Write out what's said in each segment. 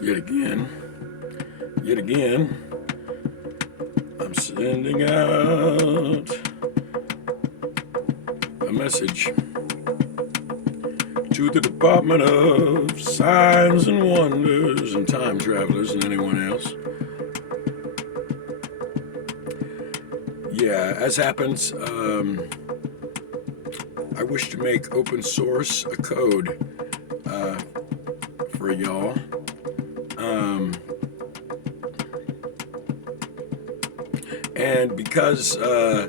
Yet again, I'm sending out a message to the Department of Science and Wonders and Time Travelers and anyone else. Yeah, as happens, I wish to make open source a code for y'all. And because a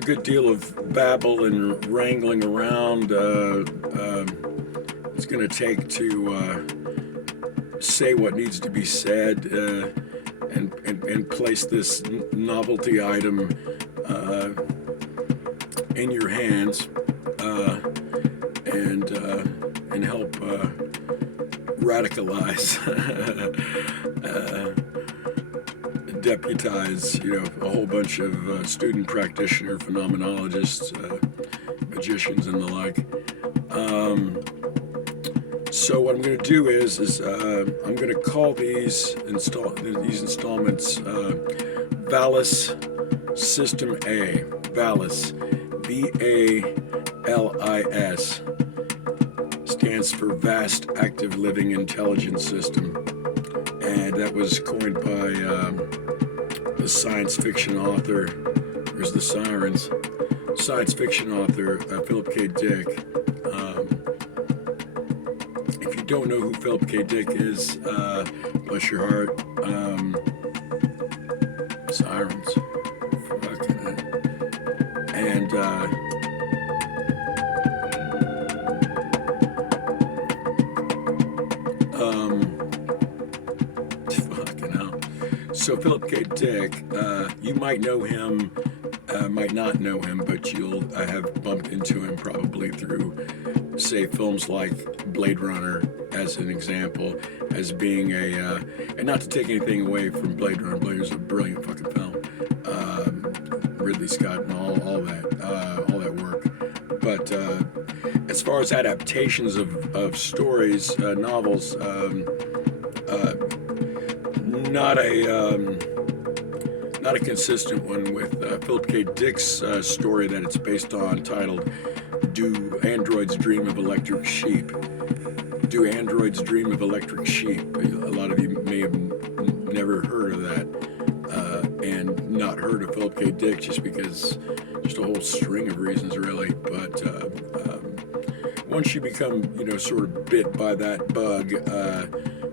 good deal of babble and wrangling around it's going to take to say what needs to be said and place this novelty item in your hands and help radicalize, deputize, a whole bunch of student practitioner phenomenologists, magicians, and the like. So what I'm going to do is I'm going to call these installments VALIS System A. VALIS, VALIS, stands for Vast Active Living Intelligence System, and that was coined by the science fiction author. There's the sirens. Science fiction author Philip K. Dick. If you don't know who Philip K. Dick is, bless your heart. Sirens. Fucking it. And fucking hell. So Philip K. Dick, you might know him, might not know him, but you'll have bumped into him probably through, say, films like Blade Runner, as an example, as being and not to take anything away from Blade Runner. Blade Runner's a brilliant fucking film. Ridley Scott and all that work. But as far as adaptations of stories, novels, not a consistent one with Philip K. Dick's story that it's based on, titled "Do Androids Dream of Electric Sheep?" Do androids dream of electric sheep? A lot of you may have never heard of that, and not heard of Philip K. Dick just because, just a whole string of reasons, really. But once you become, sort of bit by that bug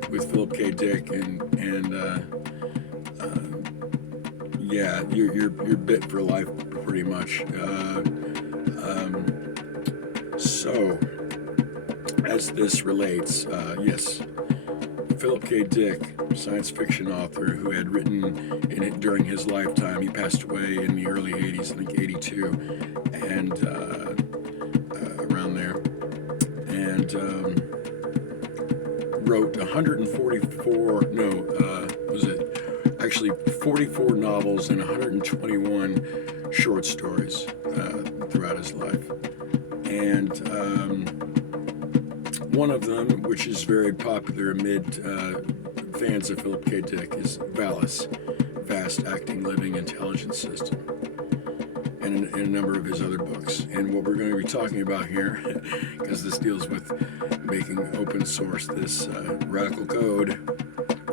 with Philip K. Dick, and yeah, you're bit for life, pretty much. So, as this relates, yes, Philip K. Dick, science fiction author who had written in it during his lifetime. He passed away in the early 80s, I think 82, and around there, and wrote 144, was it actually 44 novels and 121 short stories throughout his life. And one of them, which is very popular amid fans of Philip K. Dick, is VALIS, Vast Acting Living Intelligence System, and a number of his other books. And what we're going to be talking about here, because this deals with making open source this radical code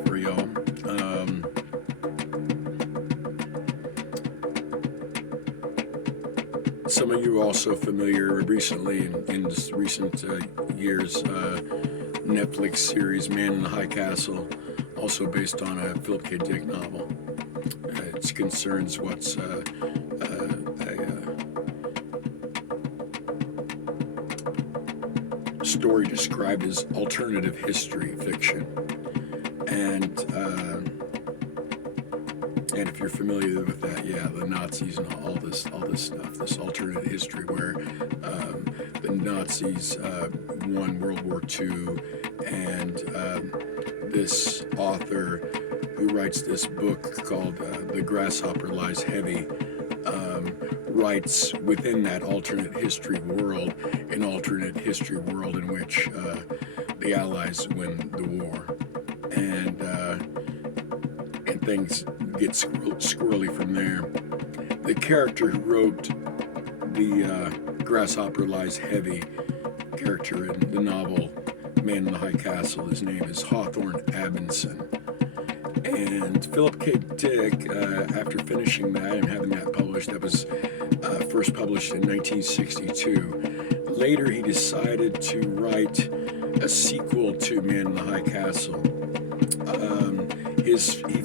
for y'all. Some of you are also familiar recently, in recent years, Netflix series Man in the High Castle, also based on a Philip K. Dick novel. It concerns what's a story described as alternative history fiction. And if you're familiar with that, yeah, the Nazis and all this stuff, this alternative history where the Nazis won World War II, and this author who writes this book called The Grasshopper Lies Heavy writes within that alternate history world, an alternate history world in which the Allies win the war, and things get squirrely from there. The character who wrote the Grasshopper Lies Heavy character in the novel Man in the High Castle, his name is Hawthorne Abinson. And Philip K. Dick, after finishing that and having that published, that was first published in 1962. Later, he decided to write a sequel to Man in the High Castle. He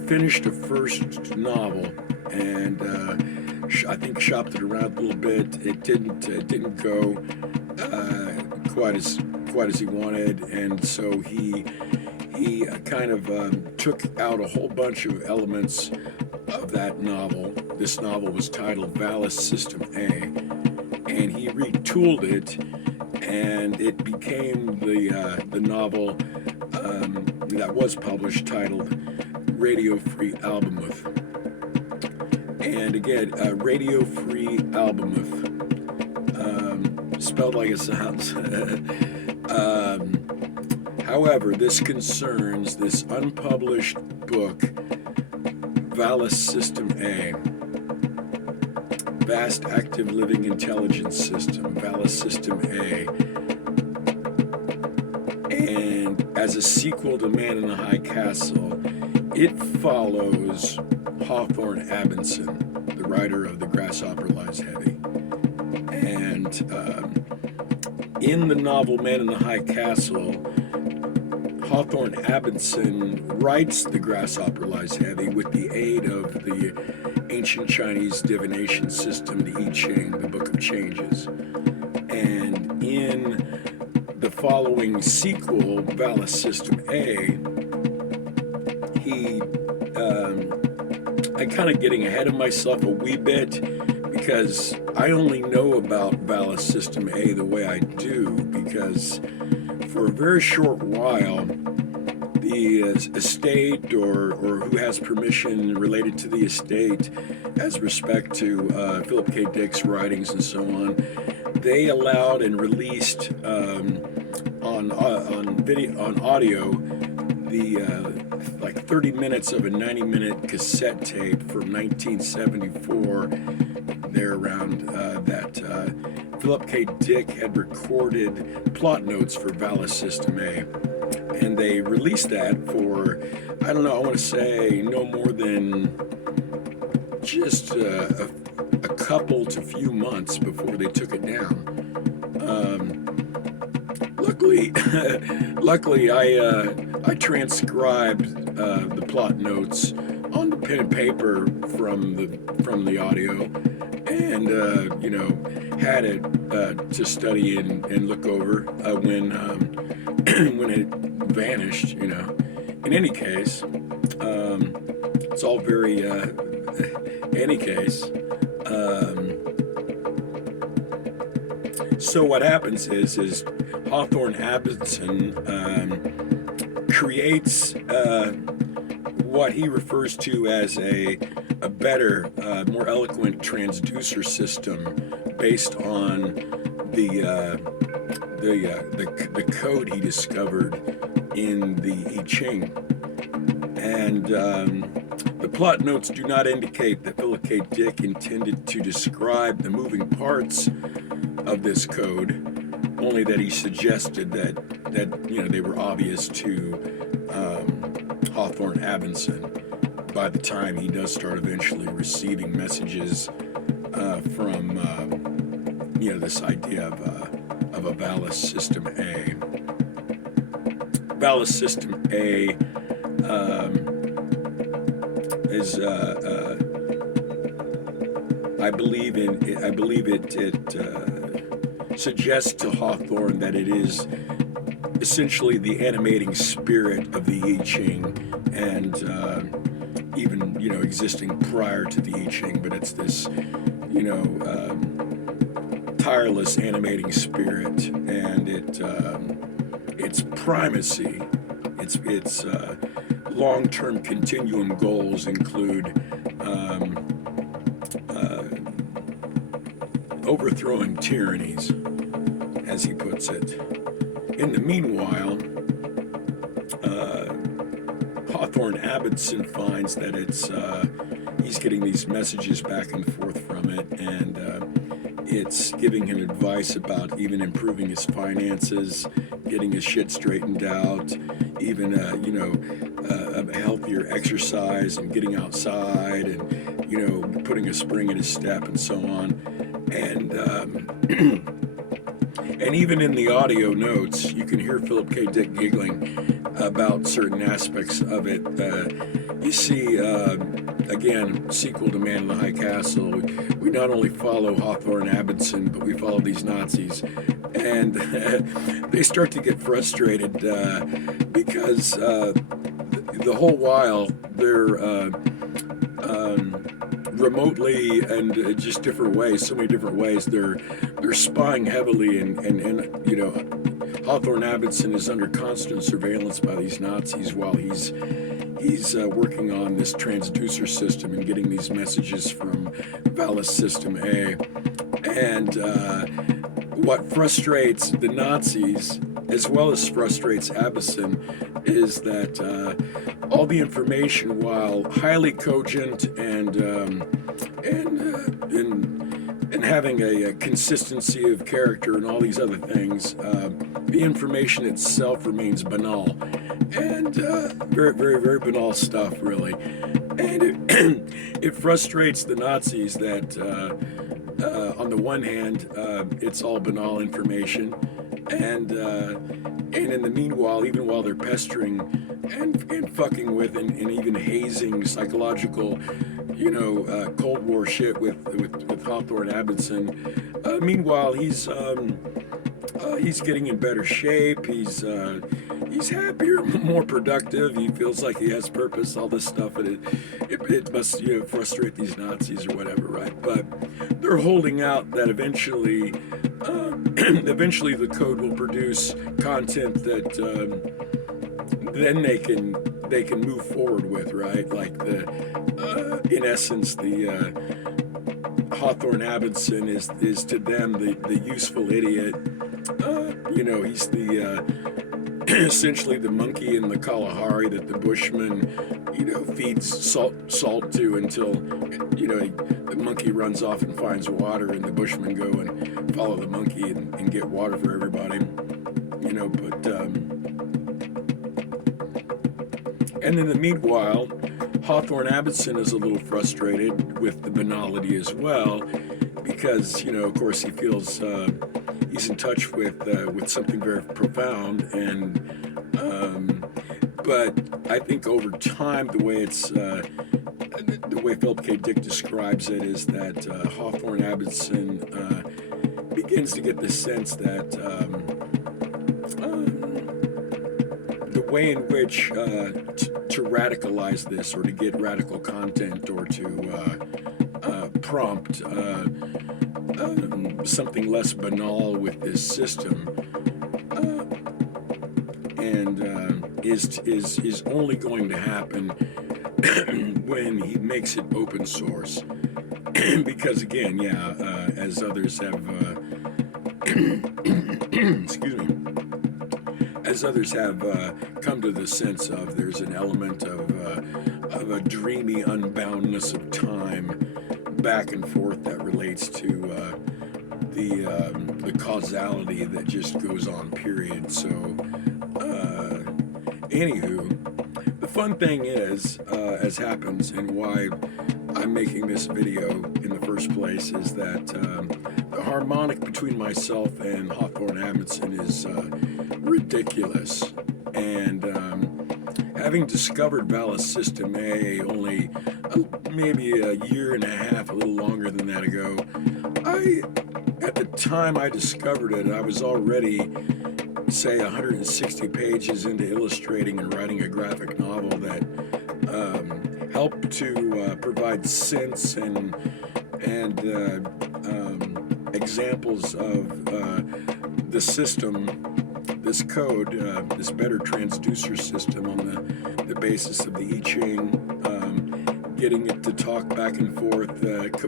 finished a first novel, and I think shopped it around a little bit. It didn't go quite as he wanted, and so he kind of took out a whole bunch of elements of that novel. This novel was titled VALIS System A, and he retooled it, and it became the novel that was published, titled Radio Free Albemuth. And again, Radio Free Albemuth, spelled like it sounds. However, this concerns this unpublished book, VALIS System A, Vast Active Living Intelligence System, VALIS System A. And as a sequel to Man in the High Castle, it follows Hawthorne Abinson, the writer of The Grasshopper Lies Heavy. And in the novel Man in the High Castle, Hawthorne Abinson writes The Grasshopper Lies Heavy with the aid of the ancient Chinese divination system, the I Ching, the Book of Changes. And in the following sequel, VALIS System A, I'm kind of getting ahead of myself a wee bit, because I only know about VALIS System A the way I do because for a very short while, the estate or who has permission related to the estate as respect to Philip K. Dick's writings and so on, they allowed and released on audio the like 30 minutes of a 90-minute cassette tape from 1974 there around that Philip K. Dick had recorded plot notes for VALIS System A. And they released that for, I don't know, I want to say no more than just a couple to few months before they took it down. Luckily, I transcribed the plot notes on the pen and paper from the audio, and had it to study and look over when when it vanished. In any case, it's all very any case. So what happens is Hawthorne Abinson creates what he refers to as a better, more eloquent transducer system based on the code he discovered in the I Ching. And the plot notes do not indicate that Philip K. Dick intended to describe the moving parts of this code, only that he suggested that they were obvious to Hawthorne Abinson by the time he does start eventually receiving messages from this idea of a VALIS System A. VALIS System A is I believe it suggests to Hawthorne that it is essentially the animating spirit of the I Ching, and even existing prior to the I Ching, but it's this tireless animating spirit, and its primacy, its long-term continuum goals include overthrowing tyrannies, as he puts it. In the meanwhile, Hawthorne Abbotson finds that he's getting these messages back and forth from it, and it's giving him advice about even improving his finances, getting his shit straightened out, even a healthier exercise and getting outside, and putting a spring in his step and so on, and and even in the audio notes, you can hear Philip K. Dick giggling about certain aspects of it. You see, again, sequel to Man in the High Castle, we not only follow Hawthorne Abbotson, but we follow these Nazis. And they start to get frustrated because the whole while they're remotely and just different ways, so many different ways, they're spying heavily, and Hawthorne Abbotson is under constant surveillance by these Nazis while he's working on this transducer system and getting these messages from VALIS System A. And what frustrates the Nazis, as well as frustrates Abbotson, is that all the information, while highly cogent and having a consistency of character and all these other things, the information itself remains banal, and very, very, very banal stuff, really. And it frustrates the Nazis that on the one hand, it's all banal information, and in the meanwhile, even while they're pestering and fucking with and even hazing psychological, Cold War shit with Hawthorne Abbotson, meanwhile he's getting in better shape. He's happier, more productive. He feels like he has purpose. All this stuff, and it must frustrate these Nazis or whatever, right? But they're holding out that eventually the code will produce content that then they can move forward with, right? Like in essence, the Hawthorne Abbotson is to them the useful idiot. He's the essentially the monkey in the Kalahari that the Bushman, feeds salt to until, the monkey runs off and finds water, and the Bushmen go and follow the monkey and get water for everybody, and in the meanwhile, Hawthorne Abbotson is a little frustrated with the banality as well, because, of course, he feels he's in touch with something very profound, and but I think over time, the way Philip K. Dick describes it is that Hawthorne Abbotson begins to get the sense that the way in which to radicalize this, or to get radical content, or to prompt something less banal with this system, is only going to happen when he makes it open source. Because again, as others have excuse me, as others have come to the sense of, there's an element of a dreamy unboundness of time back and forth that relates to the causality that just goes on, period. So anywho, the fun thing is, as happens, and why I'm making this video in the first place, is that the harmonic between myself and Hawthorne Abbotson is ridiculous. And having discovered VALIS System A only maybe a year and a half, a little longer than that ago, at the time I discovered it, I was already, say, 160 pages into illustrating and writing a graphic novel that helped to provide sense and examples of the system, this code, this better transducer system on the basis of the I Ching, getting it to talk back and forth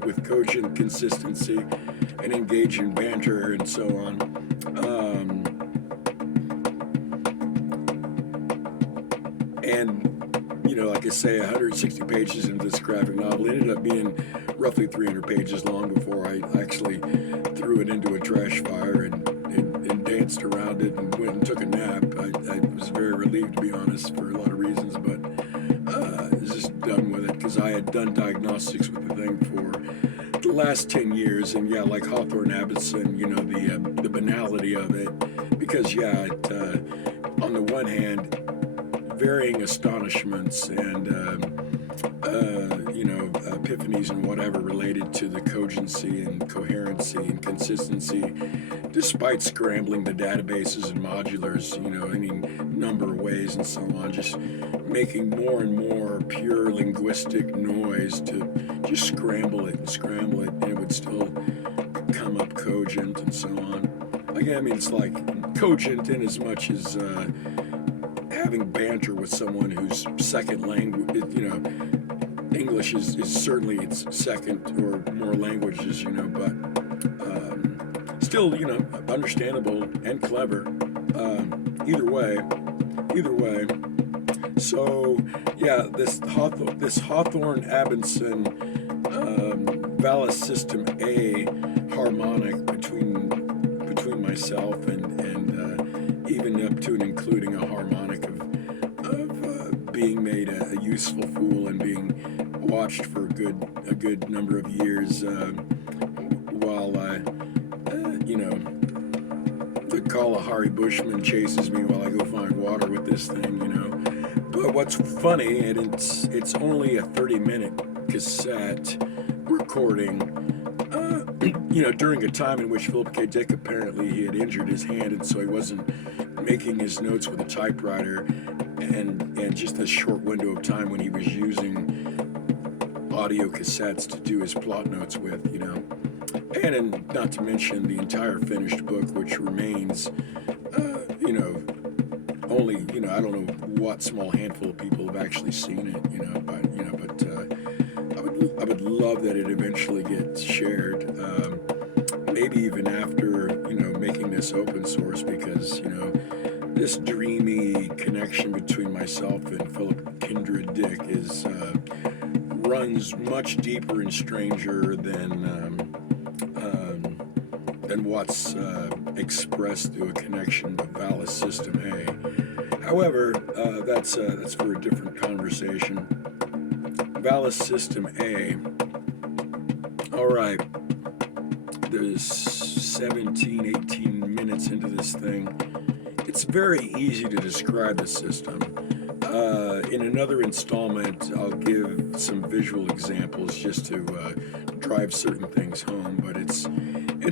with cogent consistency, and engage in banter and so on. And like I say, 160 pages into this graphic novel. It ended up being roughly 300 pages long before I actually threw it into a trash fire and danced around it and went and took a nap. I was very relieved, to be honest, for a lot of reasons, but I was just done with it because I had done diagnostics with the thing for the last 10 years, and yeah, like Hawthorne Abbotson, the banality of it, because on the one hand, varying astonishments and epiphanies and whatever related to the cogency and coherency and consistency, despite scrambling the databases and modulars, any number of ways and so on, just making more and more pure linguistic noise to just scramble it, and it would still come up cogent and so on. Again, it's like cogent in as much as having banter with someone whose second language, English is certainly its second or more languages, but still, understandable and clever. Either way. So, yeah, this Hawthorne Abbotson VALIS System A harmonic between myself and even up to and including a harmonic of being made a useful fool and being watched for a good number of years while the Kalahari Bushman chases me while I go find water with this thing, But what's funny, and it's only a 30-minute cassette recording, during a time in which Philip K. Dick apparently he had injured his hand, and so he wasn't making his notes with a typewriter, and just a short window of time when he was using audio cassettes to do his plot notes with, and not to mention the entire finished book, which remains, only, I don't know what small handful of people have actually seen it, but I would love that it eventually gets shared, maybe even after, making this open source, because, this dreamy connection between myself and Philip Kindred Dick runs much deeper and stranger than what's expressed through a connection with VALIS System A. However, that's for a different conversation. VALIS System A. All right. There's 17, 18 minutes into this thing. It's very easy to describe the system. In another installment, I'll give some visual examples just to drive certain things home, but it's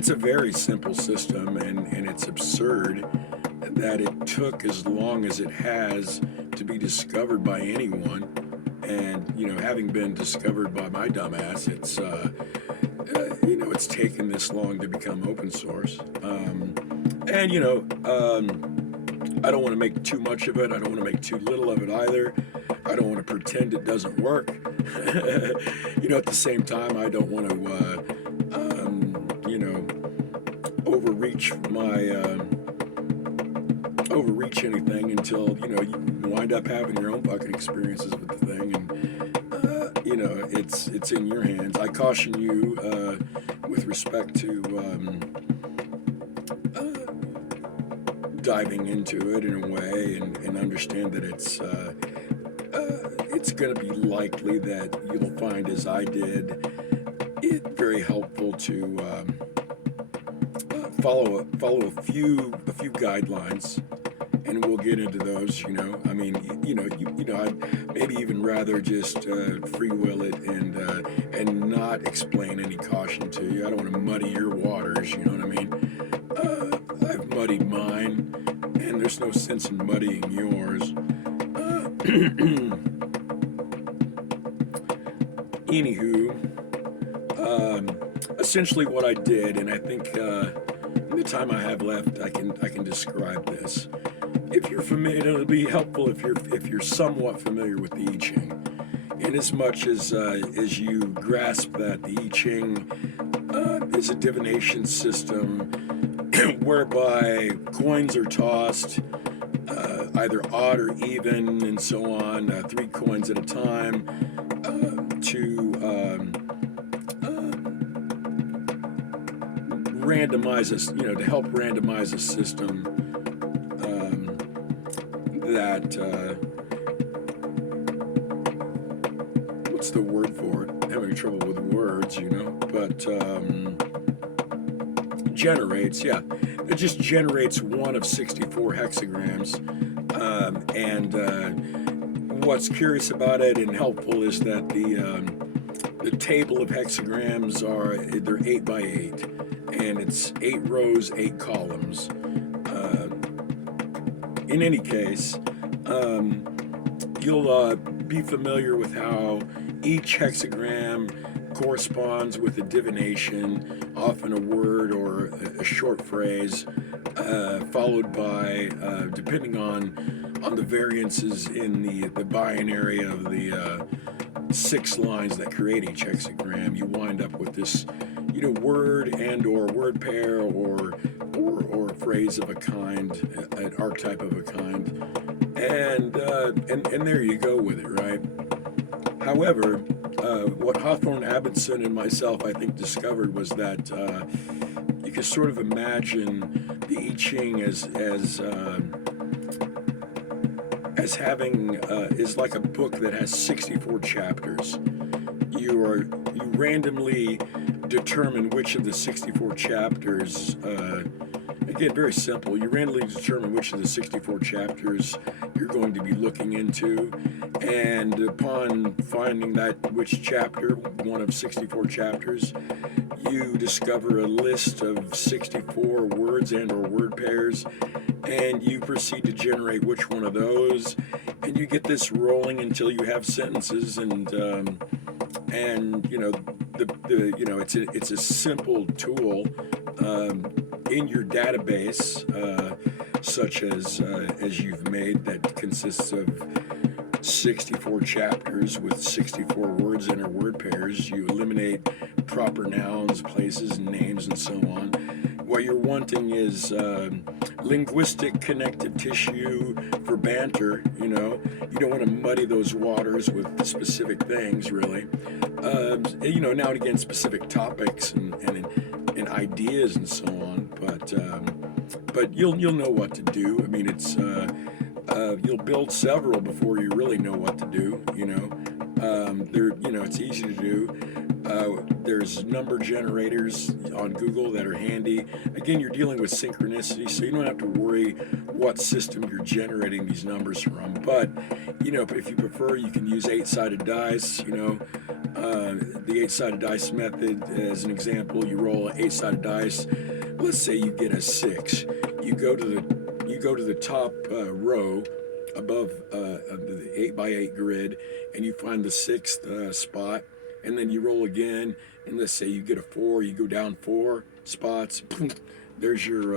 a very simple system, and it's absurd that it took as long as it has to be discovered by anyone. And, having been discovered by my dumbass, it's taken this long to become open source. I don't want to make too much of it. I don't want to make too little of it either. I don't want to pretend it doesn't work. At the same time, I don't want to, overreach anything until, you wind up having your own fucking experiences with the thing. And, it's in your hands. I caution you, with respect to, diving into it in a way and understand that it's going to be likely that you'll find, as I did, it very helpful to follow a few guidelines, and we'll get into those. I'd maybe even rather just free will it and not explain any caution to you. I don't want to muddy your waters. You know what I mean? I've muddied mine, and there's no sense in muddying yours. Anywho, essentially what I did, and I think in the time I have left, I can describe this. If you're familiar, it'll be helpful if you're somewhat familiar with the I Ching, in as much as you grasp that the I Ching is a divination system whereby coins are tossed, either odd or even, and so on, 3 coins at a time, to randomize us, to help randomize a system that what's the word for it? I'm having trouble with words, but generates, yeah. It just generates one of 64 hexagrams. And what's curious about it and helpful is that the table of hexagrams they're 8 by 8, and it's 8 rows, 8 columns. In any case, you'll be familiar with how each hexagram corresponds with a divination, often a word or a short phrase, followed by, depending on the variances in the binary of the 6 lines that create each hexagram, you wind up with this, word and or word pair or a phrase of a kind, an archetype of a kind, and there you go with it, right? However, what Hawthorne Abbottson and myself, I think, discovered was that you can sort of imagine the I Ching as having is like a book that has 64 chapters. You randomly determine which of the 64 chapters. Again, very simple. You randomly determine which of the 64 chapters you're going to be looking into, and upon finding which chapter, one of 64 chapters, you discover a list of 64 words and or word pairs, and you proceed to generate which one of those, and you get this rolling until you have sentences, and it's a simple tool in your database, such as you've made, that consists of 64 chapters with 64 words and or word pairs. You eliminate proper nouns, places, and names, and so on. What you're wanting is linguistic connective tissue for banter. You don't want to muddy those waters with specific things, really. Now and again, specific topics and ideas and so on. But you'll know what to do. I mean, it's you'll build several before you really know what to do. It's easy to do. There's number generators on Google that are handy. Again, you're dealing with synchronicity, so you don't have to worry what system you're generating these numbers from. But if you prefer, you can use 8-sided dice. The 8-sided dice method, as an example, you roll an 8-sided dice. Let's say you get a 6. You go to the top row above the 8 by 8 grid, and you find the 6th spot, and then you roll again. And let's say you get a 4. You go down 4 spots. There's your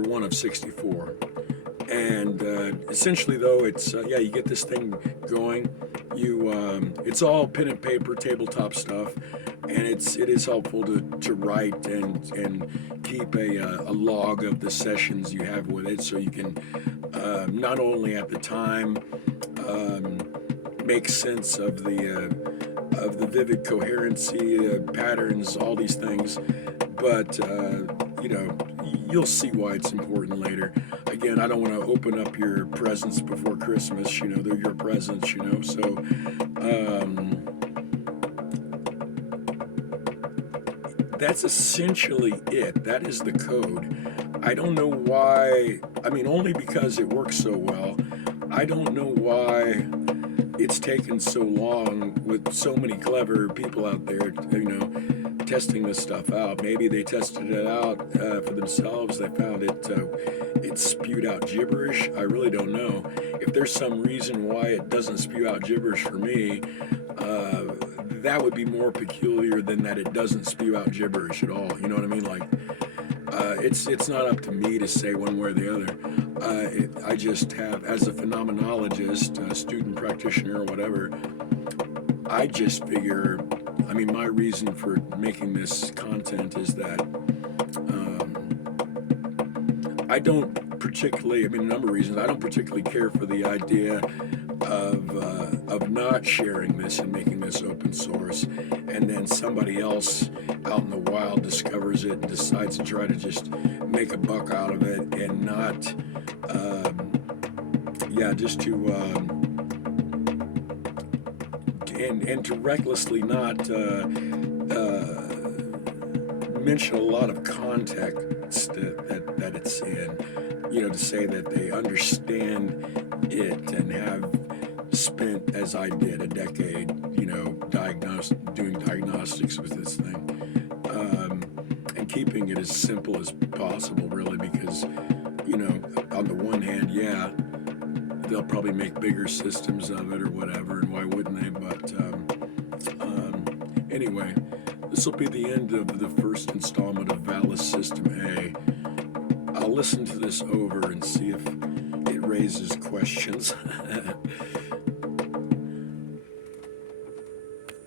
one of 64. And essentially, though, it's you get this thing going. It's all pen and paper, tabletop stuff, and it is helpful to write and keep a log of the sessions you have with it, so you can not only at the time make sense of the vivid coherency, patterns, all these things, but you'll see why it's important later. Again, I don't want to open up your presents before Christmas. They're your presents. So that's essentially it. That is the code. I don't know why. I mean, only because it works so well. I don't know why it's taken so long with so many clever people out there, testing this stuff out. Maybe they tested it out for themselves. They found it spewed out gibberish. I really don't know. If there's some reason why it doesn't spew out gibberish for me, that would be more peculiar than that it doesn't spew out gibberish at all. You know what I mean? Like, it's not up to me to say one way or the other. I just have, as a phenomenologist, a student practitioner, or whatever, I just figure, I mean, my reason for making this content is that I don't particularly, I mean, a number of reasons, I don't particularly care for the idea of not sharing this and making this open source, and then somebody else out in the wild discovers it and decides to try to just make a buck out of it and not, just to, and to recklessly not mention a lot of context that it's in, to say that they understand it and have spent, as I did, a decade, doing diagnostics with this thing, and keeping it as simple as possible, really, because, on the one hand, they'll probably make bigger systems of it or whatever, and why wouldn't they? But anyway, this will be the end of the first installment of VALIS System A. I'll listen to this over and see if it raises questions.